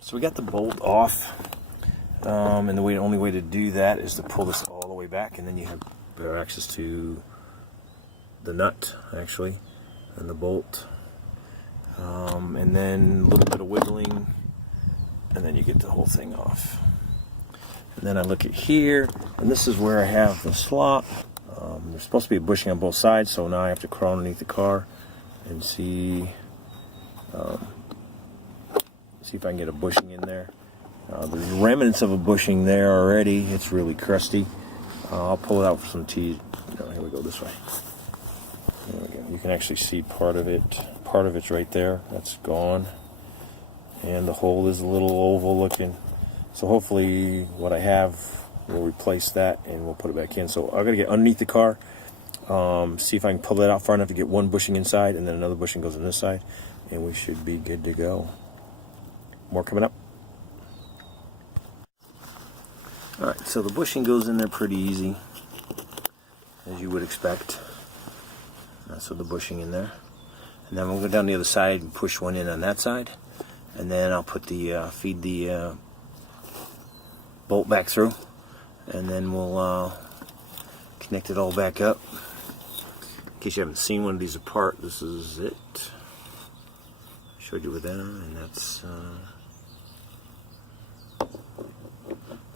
So we got the bolt off, and the only way to do that is to pull this all the way back, and then you have better access to the nut, actually, and the bolt, and then a little bit of wiggling, and then you get the whole thing off. And then I look at here, and this is where I have the slot. There's supposed to be a bushing on both sides, so now I have to crawl underneath the car and see if I can get a bushing in there. There's remnants of a bushing there already. It's really crusty. I'll pull it out for some tea. No, here we go, this way. There we go. You can actually see part of it. Part of it's right there. That's gone. And the hole is a little oval looking. So hopefully what I have will replace that and we'll put it back in. So I've got to get underneath the car, see if I can pull that out far enough to get one bushing inside, and then another bushing goes on this side, and we should be good to go. More coming up. Alright, so the bushing goes in there pretty easy, as you would expect. So the bushing in there. And then we'll go down the other side and push one in on that side. And then I'll put the feed the bolt back through. And then we'll connect it all back up. In case you haven't seen one of these apart, this is it. Showed you with them, and that's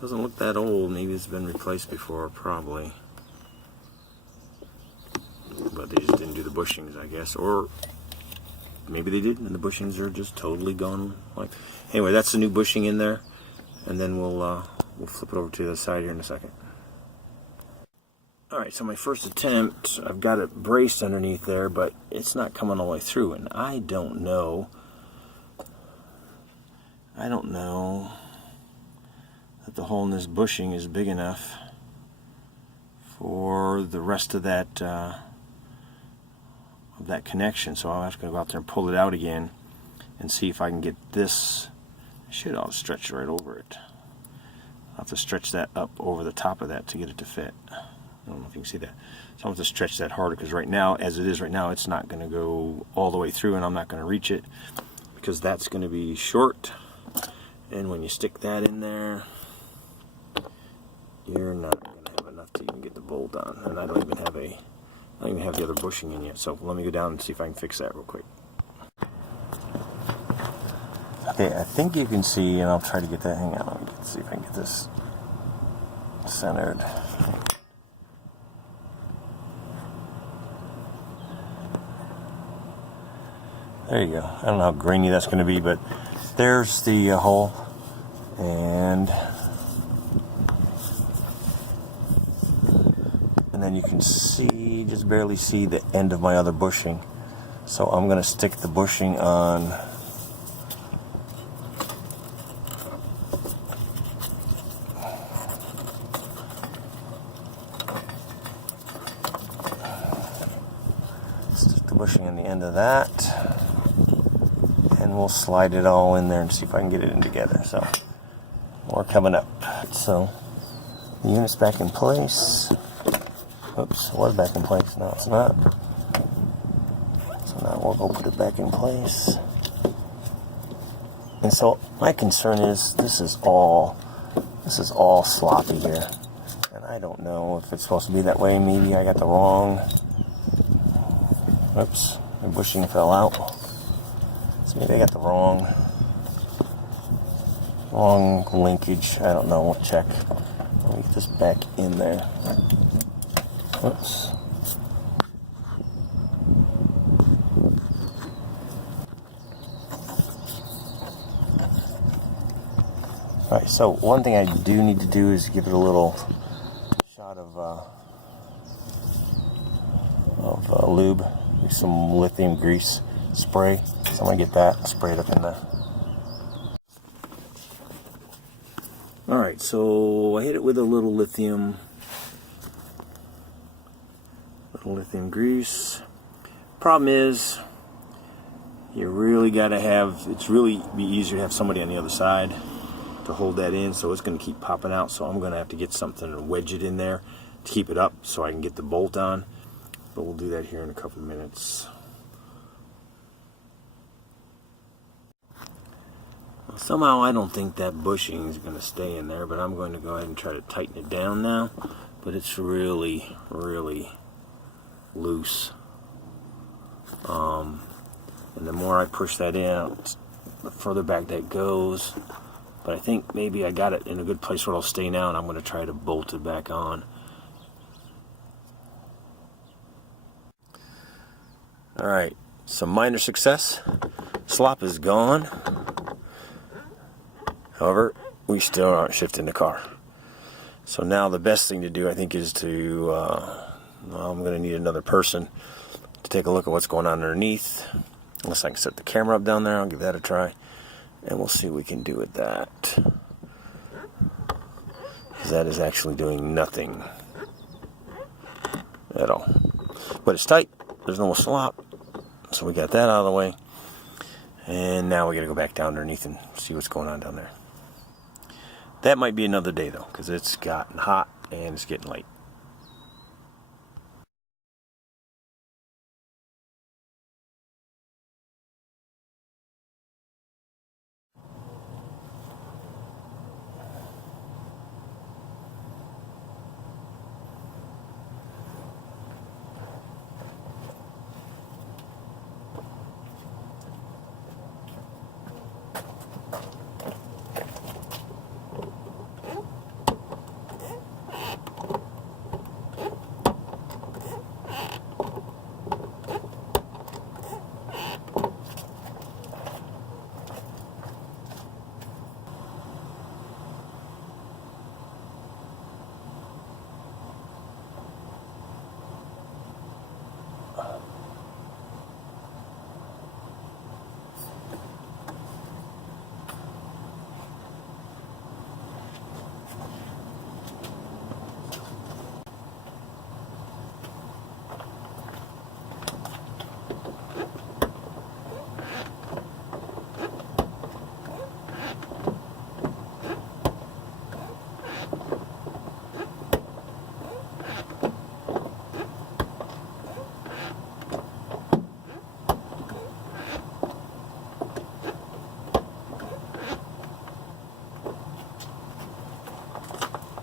doesn't look that old. Maybe it's been replaced before, probably, but they just didn't do the bushings, I guess, or maybe they did and the bushings are just totally gone. Like, anyway, that's the new bushing in there, and then we'll flip it over to the side here in a second. Alright, so my first attempt, I've got it braced underneath there, but it's not coming all the way through, and I don't know that the hole in this bushing is big enough for the rest of that connection. So I'll have to go out there and pull it out again and see if I can get this. I should all stretch right over it. I'll have to stretch that up over the top of that to get it to fit. I don't know if you can see that. So I'll have to stretch that harder, because right now, as it is right now, it's not going to go all the way through, and I'm not going to reach it because that's going to be short. And when you stick that in there, you're not going to have enough to even get the bolt on. And I don't even have the other bushing in yet. So let me go down and see if I can fix that real quick. Okay, I think you can see, and I'll try to get that. Hang on, let's see if I can get this centered. There you go. I don't know how grainy that's going to be, but there's the hole, and then you can see, just barely see the end of my other bushing. So I'm going to stick the bushing on the end of that, and we'll slide it all in there and see if I can get it in together. So more coming up. So the unit's back in place. Oops, it was back in place. Now it's not. So now we'll go put it back in place. And so my concern is this is all sloppy here, and I don't know if it's supposed to be that way. Maybe I got the wrong. Oops, the bushing fell out. So maybe I got the wrong linkage. I don't know. We'll check. Let me get this back in there. Oops. Alright, so one thing I do need to do is give it a little shot of lube, some lithium grease spray. So I'm going to get that, spray it up in there. Alright, so I hit it with a little lithium grease. Problem is, you really got to have, it's really be easier to have somebody on the other side to hold that in, so it's going to keep popping out. So I'm going to have to get something and wedge it in there to keep it up so I can get the bolt on. But we'll do that here in a couple of minutes. Well, somehow I don't think that bushing is going to stay in there, but I'm going to go ahead and try to tighten it down now. But it's really, really loose. And the more I push that out, the further back that goes. But I think maybe I got it in a good place where it'll stay now, and I'm going to try to bolt it back on. Alright, some minor success. Slop is gone. However, we still aren't shifting the car. So now the best thing to do, I think, is to, I'm going to need another person to take a look at what's going on underneath. Unless I can set the camera up down there, I'll give that a try. And we'll see what we can do with that. Because that is actually doing nothing at all. But it's tight. There's no slop. So we got that out of the way. And now we got to go back down underneath and see what's going on down there. That might be another day, though, because it's gotten hot and it's getting late.